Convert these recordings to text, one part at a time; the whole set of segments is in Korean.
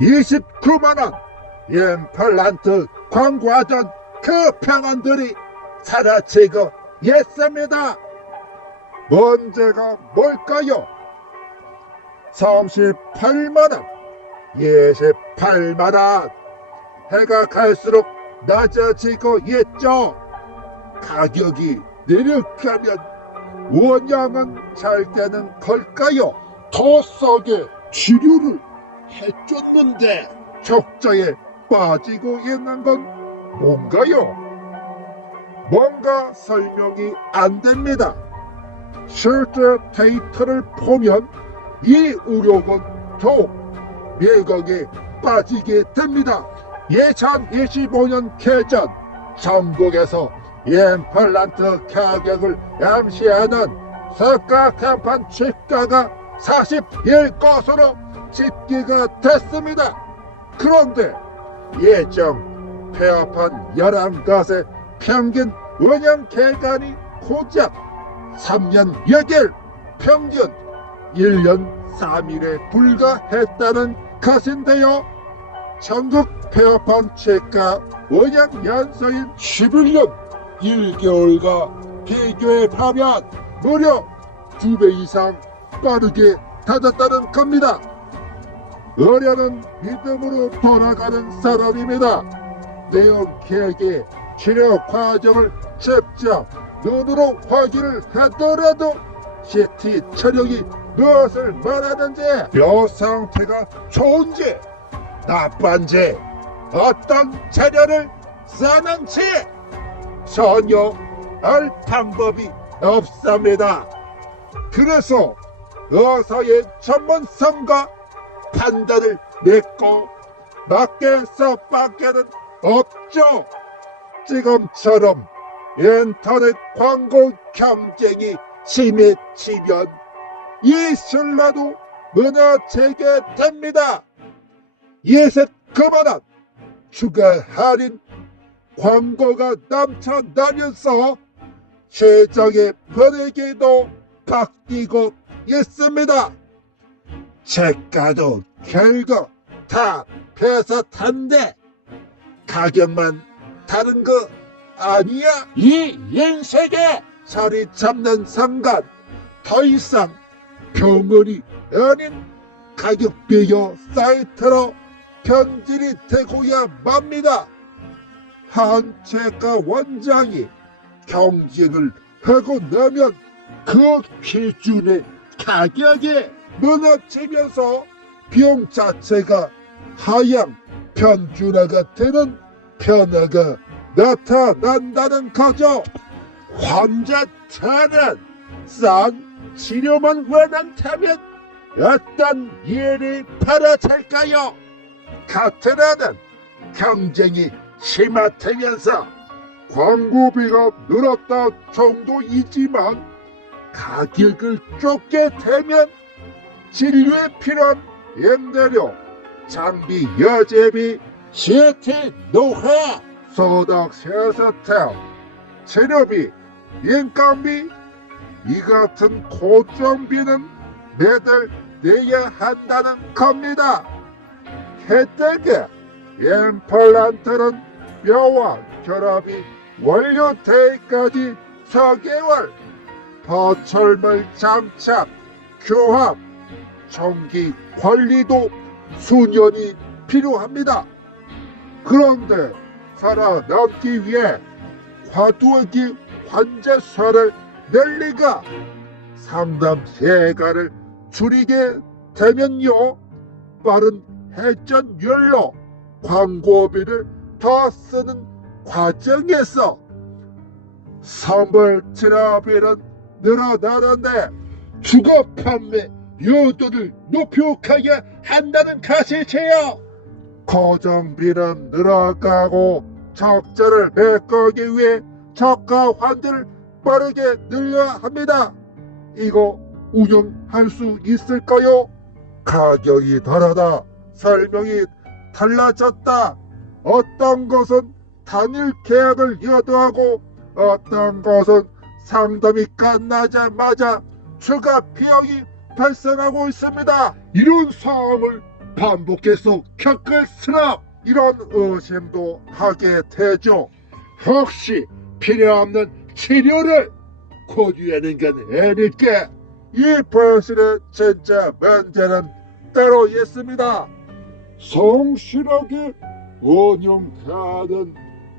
29만원 임플란트 광고하던 그 병원들이 사라지고 있습니다. 문제가 뭘까요? 38만원 28만원 해가 갈수록 낮아지고 있죠. 가격이 내려가면 원양은 잘 되는 걸까요? 더 싸게 치료를 해줬는데 적자에 빠지고 있는 건 뭔가요? 뭔가 설명이 안 됩니다. 실제 데이터를 보면 이 의료는 더욱 매각에 빠지게 됩니다. 2025년 개전 전국에서 임플란트 가격을 암시하는 서가 간판 주가가 40일 것으로 집계가 됐습니다. 그런데 예정 폐업한 11곳의 평균 운영 기간이 고작 3년 여길 평균 1년 3일에 불과했다는 것인데요. 전국 폐업한 치과 운영 연소인 11년 1개월과 비교해보면 무려 2배 이상 빠르게 닫았다는 겁니다. 의료는 믿음으로 돌아가는 사람입니다. 내용 계획의 치료 과정을 직접 눈으로 확인을 하더라도 CT 촬영이 무엇을 말하는지, 뼈 상태가 좋은지 나쁜지 어떤 재료를 쓰는지 전혀 알 방법이 없습니다. 그래서 의사의 전문성과 판단을 믿고 맡길 수밖에는 없죠. 지금처럼 인터넷 광고 경쟁이 심해지면 이 신라도 무너지게 됩니다. 29만원 추가 할인 광고가 넘쳐나면서 시장의 분위기도 바뀌고 있습니다. 제가도 결국 다 비슷한데 가격만 다른 거 아니야? 이 인생에 자리 잡는 순간 더 이상 병원이 아닌 가격 비교 사이트로 변질이 되고야 맙니다. 한 제가 원장이 경쟁을 하고 나면 그 기준의 가격이 무너지면서 비용 자체가 하향 평준화가 되는 변화가 나타난다는 거죠. 환자들은 싼 치료만 원한다면 어떤 일이 벌어질까요? 같으라는 경쟁이 심화되면서 광고비가 늘었다 정도이지만 가격을 쫓게 되면 진료에 필요한 임대료, 장비, 여제비, CT, 노화, 소득 시스템, 치료비, 인건비 이 같은 고정비는 매달 내야 한다는 겁니다. 게다가 임플란트는 뼈와 결합이 완료되기까지 4개월, 보철물 장착, 교합, 정기 관리도 수년이 필요합니다. 그런데 살아남기 위해 과도하게 환자 수를 늘리가 상담 시간을 줄이게 되면요, 빠른 회전율로 광고비를 더 쓰는 과정에서 선물 치료비는 늘어나는데 주거 판매 요도를 높여가야 한다는 것이지요. 고정비는 늘어가고 적자를 메꾸기 위해 저가 환자를 빠르게 늘려야 합니다. 이거 운영할 수 있을까요? 가격이 다르다, 설명이 달라졌다, 어떤 것은 단일 계약을 유도하고 어떤 것은 상담이 끝나자마자 추가 비용이 발생하고 있습니다. 이런 상황을 반복해서 겪을수록 이런 의심도 하게 되죠. 혹시 필요없는 치료를 고지하는 건 아닐까? 이 병실의 진짜 문제는 따로 있습니다. 성실하게 운영하는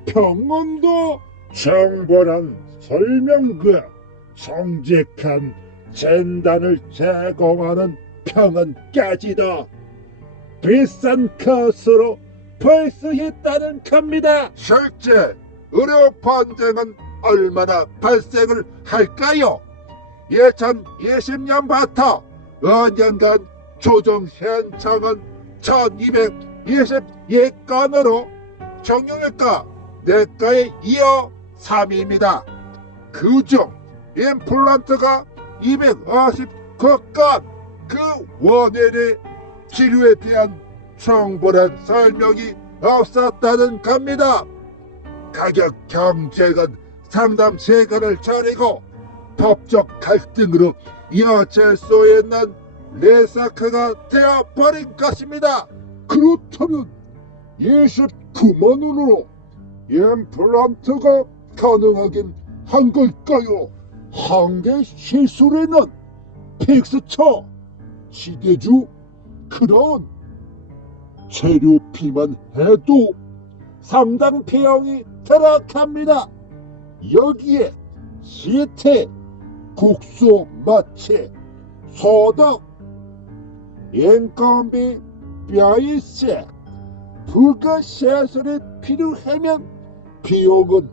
병원도 정보랑 설명과 정직한 진단을 제공하는 병원까지도 비싼 것으로 볼 수 있다는 겁니다. 실제 의료 분쟁은 얼마나 발생을 할까요? 2020년부터 5년간 조정 신청은 1222건으로 정형외과, 내과에 이어 3위입니다. 그중 임플란트가 259건, 그 원인의 치료에 대한 정보란 설명이 없었다는 겁니다. 가격 경쟁은 상담 시간을 줄이고 법적 갈등으로 이어질 수 있는 리스크가 되어버린 것입니다. 그렇다면 29만 원으로 임플란트가 가능하긴 한 걸까요? 한계 시술에는 픽스처, 지게주, 그런 재료비만 해도 상당 비용이 들어갑니다. 여기에 시태, 국소, 마취, 소독, 인건비, 뼈이식, 부가 시술이 필요하면 비용은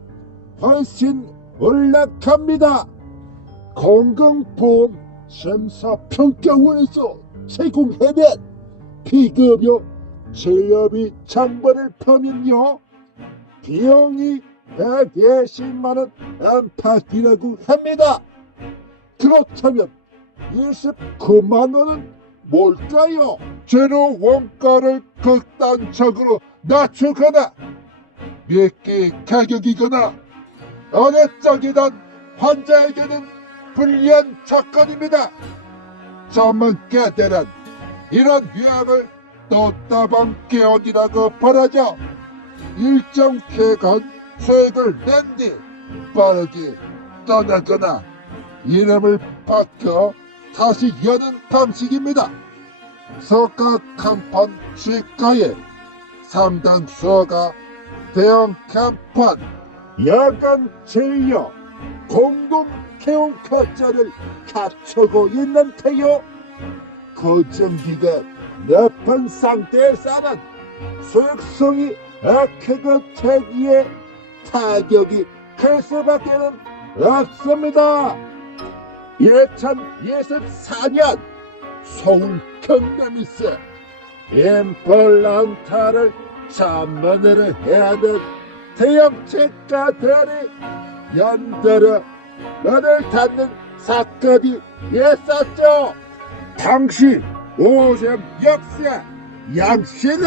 훨씬 올라갑니다. 건강보험 심사평가원에서 제공하는 비급여 재료비 장부를 보면요, 비용이 120만 원 안팎이라고 합니다. 그렇다면 29만 원은 뭘까요? 재료 원가를 극단적으로 낮추거나 미끼 가격이거나 어느 쪽이든 환자에게는 불리한 조건입니다. 전문가들은 이런 위험을 또다방 개헌이라고 부르죠. 일정 기간 수익을 낸 뒤 빠르게 떠나거나 이름을 바꿔 다시 여는 방식입니다. 소가 간판 치과에 상당수가 대형 간판, 야간 진료, 공동 개원 커자를 갖추고 있는데요. 거정비가 높은 상태에서는 수익성이 악화가 되기에 타격이 클 수밖에 없습니다. 2024년 서울 경남에서 임플란트를 전문으로 하는 대형 치과들이 연달아 문을 닫는 사건이 있었죠. 당시 56세 양씨는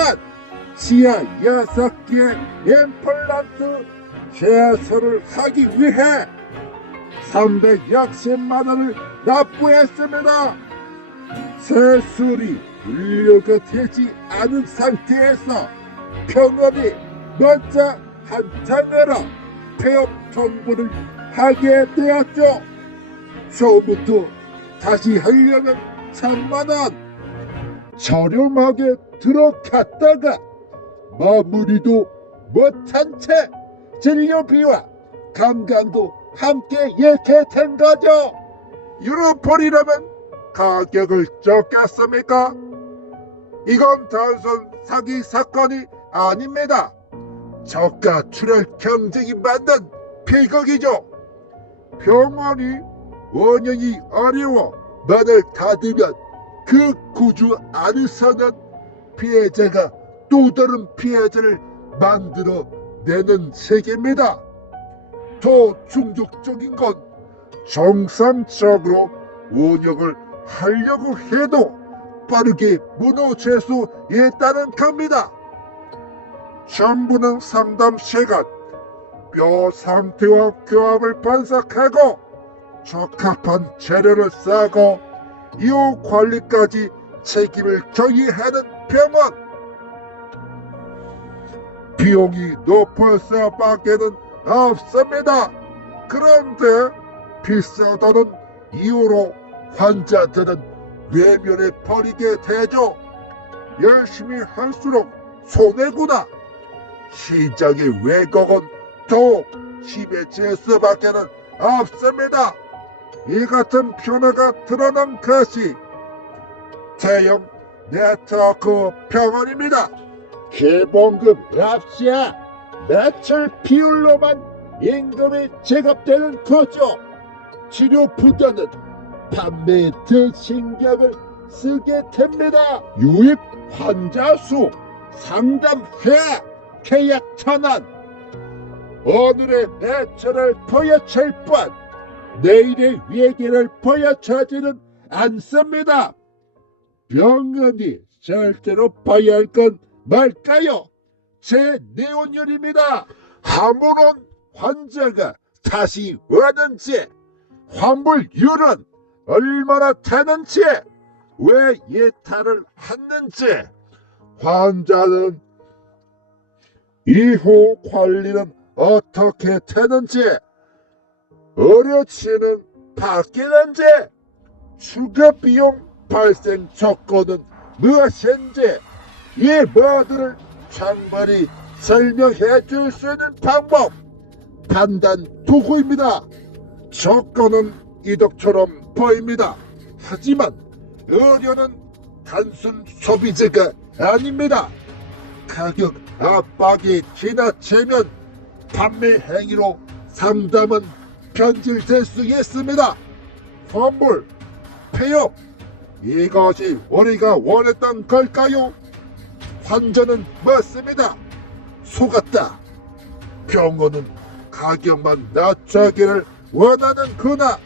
지하 6개 임플란트 시술을 하기 위해 360만 원을 납부했습니다. 세술이 완료가 되지 않은 상태에서 병원이 먼저 한참으로 폐업 통보를 하게 되었죠. 처음부터 다시 하려면 1,000만 원 저렴하게 들어갔다가 마무리도 못한 채 진료비와 감감도 함께 잃게 된 거죠. 유로폴이라면 가격을 적겠습니까? 이건 단순 사기 사건이 아닙니다. 저가 출혈 경쟁이 만든 비극이죠. 병원이 운영이 어려워 문을 닫으면 그 구조 안에서는 피해자가 또 다른 피해자를 만들어 내는 세계입니다. 더 충격적인 건 정상적으로 운영을 하려고 해도 빠르게 무너질 수 있다는 겁니다. 전부는 상담 시간, 뼈 상태와 교합을 분석하고 적합한 재료를 싸고 이후 관리까지 책임을 정의하는 병원. 비용이 높을 수밖에는 없습니다. 그런데 비싸다는 이유로 환자들은 외면해 버리게 되죠. 열심히 할수록 손해구나. 시장의 왜곡은 더욱 심해질 수밖에는 없습니다. 이 같은 변화가 드러난 것이 대형 네트워크 병원입니다. 기본급 값이야. 매출 비율로만 임금이 제값되는 거죠. 치료 부자는 판매에 더 신경을 쓰게 됩니다. 유입 환자 수, 상담 회, 계약 전환. 오늘의 매출을 보여줄 뿐 내일의 위기를 보여주지는 않습니다. 병원이 절대로 봐야 할 건 뭘까요? 제 내원율입니다. 아무런 환자가 다시 오는지, 환불율은 얼마나 되는지, 왜 예탈을 했는지, 환자는 이후 관리는 어떻게 되는지, 의료치는 바뀌는지, 추가 비용 발생 조건은 무엇인지, 이 모두를 충분히 설명해 줄 수 있는 방법, 판단 도구입니다. 조건은 이덕처럼 보입니다. 하지만 의료는 단순 소비재가 아닙니다. 가격 압박이 지나치면 판매 행위로 상담은 변질될 수 있습니다. 환불, 폐업, 이것이 우리가 원했던 걸까요? 환자는 맞습니다. 속았다. 병원은 가격만 낮추기를 원하는구나.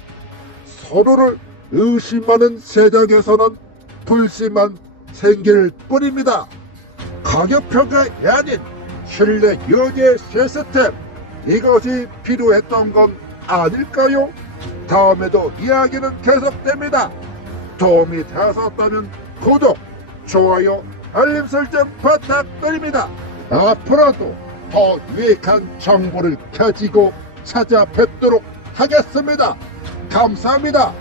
서로를 의심하는 세상에서는 불신만 생길 뿐입니다. 가격표가 아닌 신뢰 유지 시스템, 이것이 필요했던 건 아닐까요? 다음에도 이야기는 계속됩니다. 도움이 되셨다면 구독, 좋아요, 알림 설정 부탁드립니다. 앞으로도 더 유익한 정보를 가지고 찾아뵙도록 하겠습니다. 감사합니다.